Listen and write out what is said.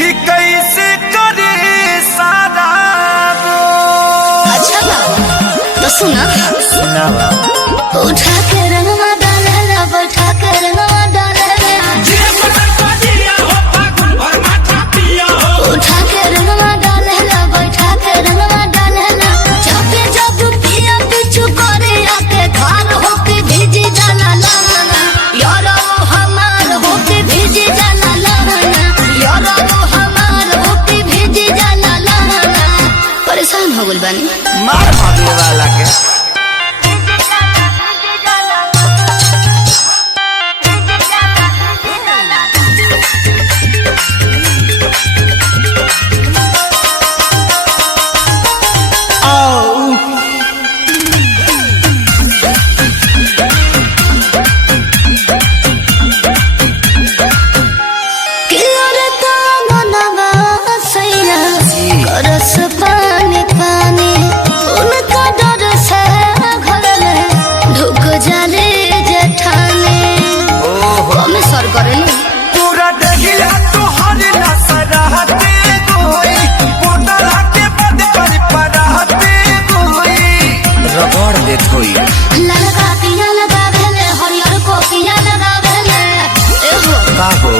कि कैसे करे सारा। अच्छा तो सुना उठा के रंगवा डालेला बैठा के रंगवा डालेला उठा के रंगवा डालेला बैठा के रंगवा डालेला चापे जब पिया पिछु करे आके घर होके भीजी जाला लाना यारो हमार होके भीजी जाला लाना यारो हमार होके भीजी जाला लाना। परेशान हो गइल बानी मार भागने वाला के रस पानी पानी उनका डर से घर में ढुक जाले जेठाने हमें सर करे पूरा दहिया तो हर नसराते गोई बोतला के बंद कर पराते गोई रगड़ दे थोई ललका पिया लगा भेले हरियर को पिया लगा भेले एहो का हो